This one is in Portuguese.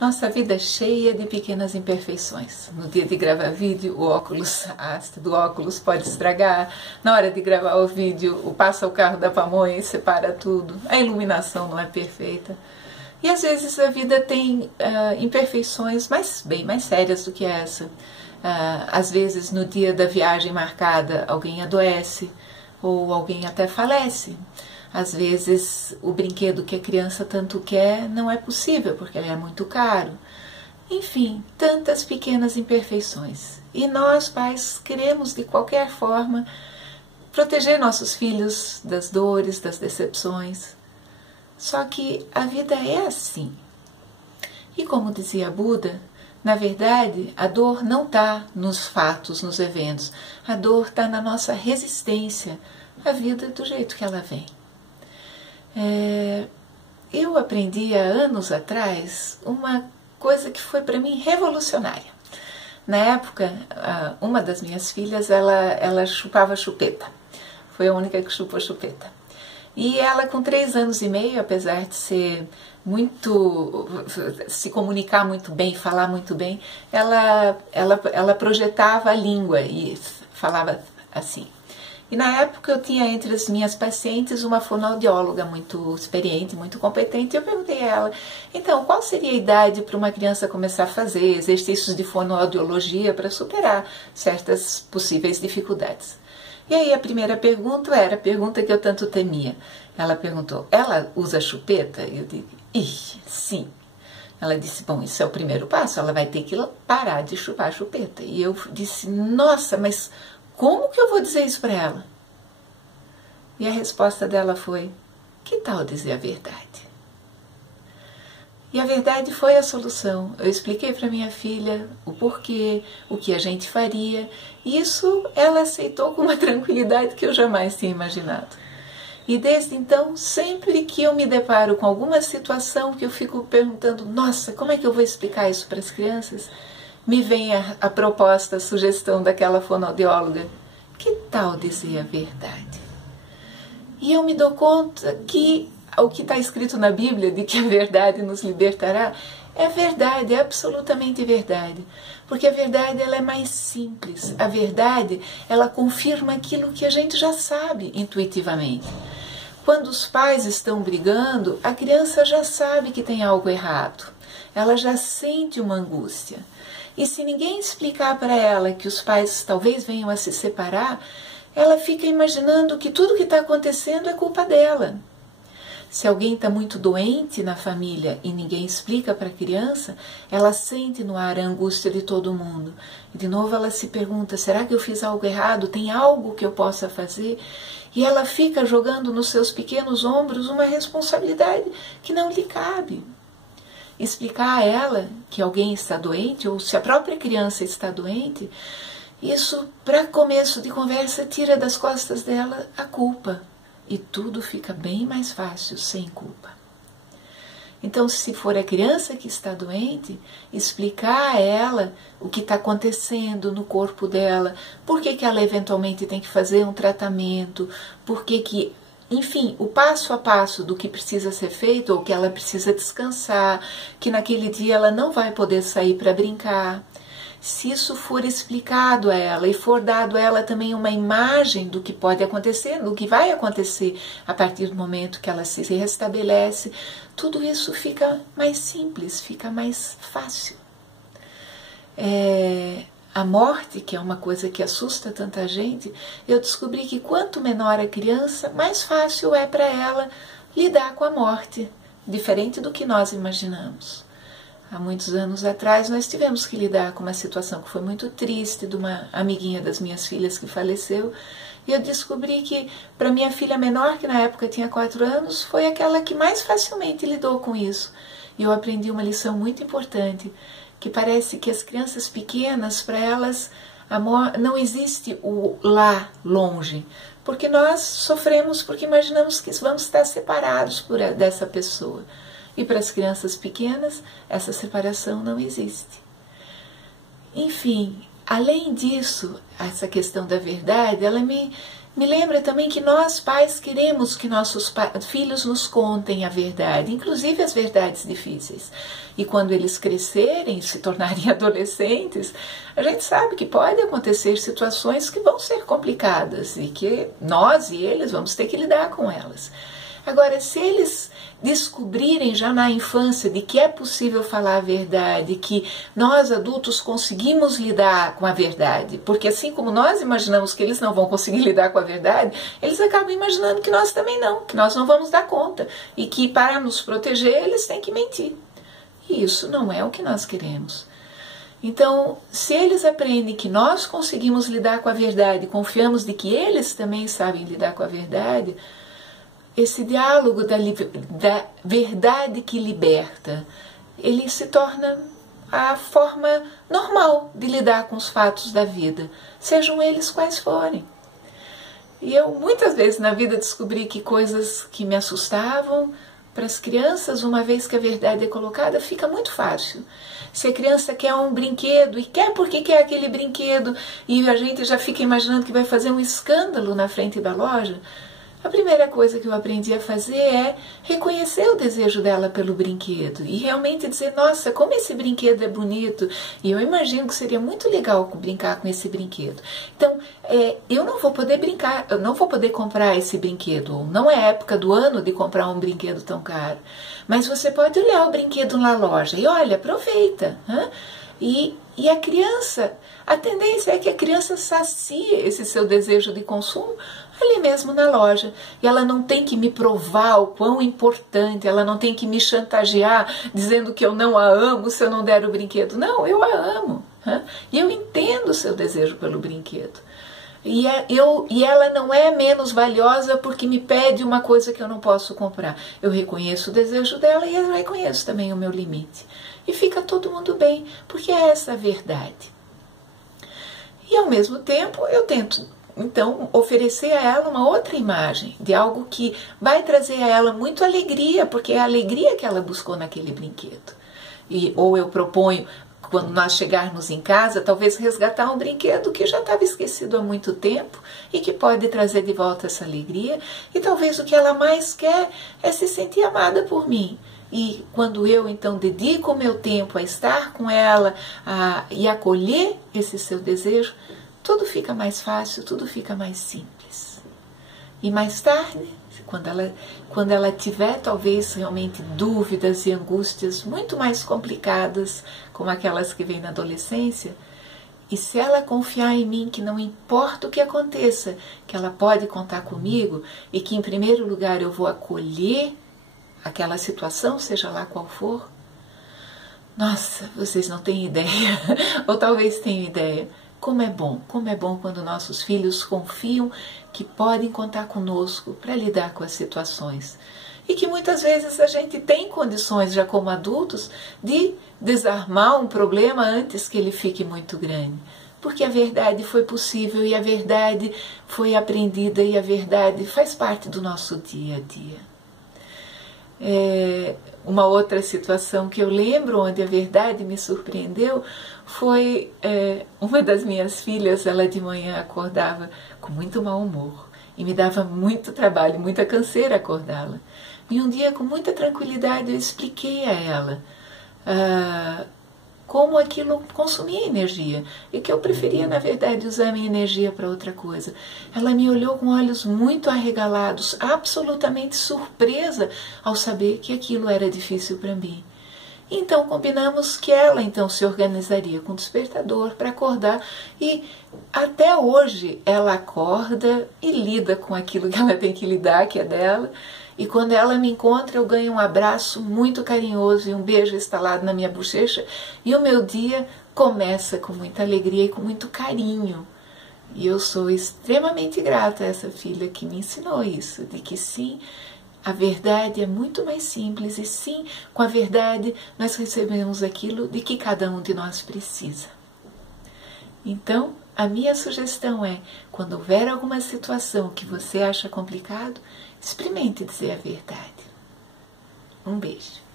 Nossa vida é cheia de pequenas imperfeições. No dia de gravar vídeo, o óculos, a haste do óculos pode estragar. Na hora de gravar o vídeo, passa o carro da pamonha e separa tudo. A iluminação não é perfeita. E às vezes a vida tem imperfeições bem mais sérias do que essa. Às vezes no dia da viagem marcada alguém adoece ou alguém até falece. Às vezes o brinquedo que a criança tanto quer não é possível porque ele é muito caro. Enfim, tantas pequenas imperfeições. E nós, pais, queremos de qualquer forma proteger nossos filhos das dores, das decepções. Só que a vida é assim. E como dizia Buda, na verdade, a dor não está nos fatos, nos eventos. A dor está na nossa resistência à vida do jeito que ela vem. Eu aprendi há anos atrás uma coisa que foi para mim revolucionária. Na época, uma das minhas filhas, ela chupava chupeta. Foi a única que chupou chupeta. E ela, com 3 anos e meio, apesar de se comunicar muito bem, falar muito bem, ela projetava a língua e falava assim. E na época eu tinha entre as minhas pacientes uma fonoaudióloga muito experiente, muito competente, e eu perguntei a ela, então, qual seria a idade para uma criança começar a fazer exercícios de fonoaudiologia para superar certas possíveis dificuldades? E aí a primeira pergunta era a pergunta que eu tanto temia. Ela perguntou, ela usa chupeta? E eu disse, sim. Ela disse, bom, isso é o primeiro passo, ela vai ter que parar de chupar chupeta. E eu disse, nossa, mas como que eu vou dizer isso para ela? E a resposta dela foi, que tal dizer a verdade? E a verdade foi a solução. Eu expliquei para minha filha o porquê, o que a gente faria. E isso ela aceitou com uma tranquilidade que eu jamais tinha imaginado. E desde então, sempre que eu me deparo com alguma situação que eu fico perguntando, nossa, como é que eu vou explicar isso para as crianças? Me vem a proposta, a sugestão daquela fonoaudióloga. Que tal dizer a verdade? E eu me dou conta que o que está escrito na Bíblia, de que a verdade nos libertará, é verdade, é absolutamente verdade. Porque a verdade ela é mais simples. A verdade ela confirma aquilo que a gente já sabe intuitivamente. Quando os pais estão brigando, a criança já sabe que tem algo errado. Ela já sente uma angústia. E se ninguém explicar para ela que os pais talvez venham a se separar, ela fica imaginando que tudo que está acontecendo é culpa dela. Se alguém está muito doente na família e ninguém explica para a criança, ela sente no ar a angústia de todo mundo. E de novo ela se pergunta, será que eu fiz algo errado? Tem algo que eu possa fazer? E ela fica jogando nos seus pequenos ombros uma responsabilidade que não lhe cabe. Explicar a ela que alguém está doente, ou se a própria criança está doente, isso, para começo de conversa, tira das costas dela a culpa. E tudo fica bem mais fácil sem culpa. Então, se for a criança que está doente, explicar a ela o que está acontecendo no corpo dela, por que ela eventualmente tem que fazer um tratamento, por que enfim, o passo a passo do que precisa ser feito, ou que ela precisa descansar, que naquele dia ela não vai poder sair para brincar. Se isso for explicado a ela e for dado a ela também uma imagem do que pode acontecer, do que vai acontecer a partir do momento que ela se restabelece, tudo isso fica mais simples, fica mais fácil. A morte, que é uma coisa que assusta tanta gente, eu descobri que quanto menor a criança, mais fácil é para ela lidar com a morte, diferente do que nós imaginamos. Há muitos anos atrás nós tivemos que lidar com uma situação que foi muito triste, de uma amiguinha das minhas filhas que faleceu, e eu descobri que para minha filha menor, que na época tinha 4 anos, foi aquela que mais facilmente lidou com isso. E eu aprendi uma lição muito importante, que parece que as crianças pequenas, para elas, não existe o lá longe, porque nós sofremos porque imaginamos que vamos estar separados dessa pessoa. E para as crianças pequenas, essa separação não existe. Enfim, além disso, essa questão da verdade, ela me Me lembra também que nós, pais, queremos que nossos filhos nos contem a verdade, inclusive as verdades difíceis. E quando eles crescerem, se tornarem adolescentes, a gente sabe que pode acontecer situações que vão ser complicadas e que nós e eles vamos ter que lidar com elas. Agora, se eles descobrirem já na infância de que é possível falar a verdade, que nós adultos conseguimos lidar com a verdade, porque assim como nós imaginamos que eles não vão conseguir lidar com a verdade, eles acabam imaginando que nós também não, que nós não vamos dar conta e que para nos proteger eles têm que mentir. E isso não é o que nós queremos. Então, se eles aprendem que nós conseguimos lidar com a verdade, confiamos de que eles também sabem lidar com a verdade, esse diálogo da verdade que liberta, ele se torna a forma normal de lidar com os fatos da vida, sejam eles quais forem. E eu muitas vezes na vida descobri que coisas que me assustavam, para as crianças, uma vez que a verdade é colocada, fica muito fácil. Se a criança quer um brinquedo e quer porque quer aquele brinquedo e a gente já fica imaginando que vai fazer um escândalo na frente da loja, a primeira coisa que eu aprendi a fazer é reconhecer o desejo dela pelo brinquedo e realmente dizer, nossa, como esse brinquedo é bonito e eu imagino que seria muito legal brincar com esse brinquedo. Então, eu não vou poder brincar, eu não vou poder comprar esse brinquedo, não é época do ano de comprar um brinquedo tão caro, mas você pode olhar o brinquedo na loja e olha, aproveita. E a criança, a tendência é que a criança sacie esse seu desejo de consumo ali mesmo na loja. E ela não tem que me provar o quão importante, ela não tem que me chantagear dizendo que eu não a amo se eu não der o brinquedo. Não, eu a amo. E eu entendo o seu desejo pelo brinquedo. E ela não é menos valiosa porque me pede uma coisa que eu não posso comprar. Eu reconheço o desejo dela e eu reconheço também o meu limite. E fica todo mundo bem, porque é essa a verdade. E ao mesmo tempo eu tento então oferecer a ela uma outra imagem de algo que vai trazer a ela muito alegria, porque é a alegria que ela buscou naquele brinquedo. Ou eu proponho, quando nós chegarmos em casa, talvez resgatar um brinquedo que já estava esquecido há muito tempo e que pode trazer de volta essa alegria. E talvez o que ela mais quer é se sentir amada por mim. E quando eu então dedico o meu tempo a estar com ela e acolher esse seu desejo, tudo fica mais fácil, tudo fica mais simples. E mais tarde, quando ela tiver talvez realmente dúvidas e angústias muito mais complicadas, como aquelas que vêm na adolescência, e se ela confiar em mim que não importa o que aconteça, que ela pode contar comigo e que em primeiro lugar eu vou acolher aquela situação, seja lá qual for, nossa, vocês não têm ideia, ou talvez tenham ideia, como é bom quando nossos filhos confiam que podem contar conosco para lidar com as situações. E que muitas vezes a gente tem condições, já como adultos, de desarmar um problema antes que ele fique muito grande. Porque a verdade foi possível e a verdade foi aprendida e a verdade faz parte do nosso dia a dia. Uma outra situação que eu lembro onde a verdade me surpreendeu foi uma das minhas filhas. Ela de manhã acordava com muito mau humor e me dava muito trabalho, muita canseira acordá-la. E um dia, com muita tranquilidade, eu expliquei a ela como aquilo consumia energia e que eu preferia, na verdade, usar minha energia para outra coisa. Ela me olhou com olhos muito arregalados, absolutamente surpresa ao saber que aquilo era difícil para mim. Então combinamos que ela então se organizaria com o despertador para acordar e até hoje ela acorda e lida com aquilo que ela tem que lidar, que é dela. E quando ela me encontra, eu ganho um abraço muito carinhoso e um beijo estalado na minha bochecha. E o meu dia começa com muita alegria e com muito carinho. E eu sou extremamente grata a essa filha que me ensinou isso, de que sim, a verdade é muito mais simples e sim, com a verdade nós recebemos aquilo de que cada um de nós precisa. Então, a minha sugestão é, quando houver alguma situação que você acha complicado, experimente dizer a verdade. Um beijo.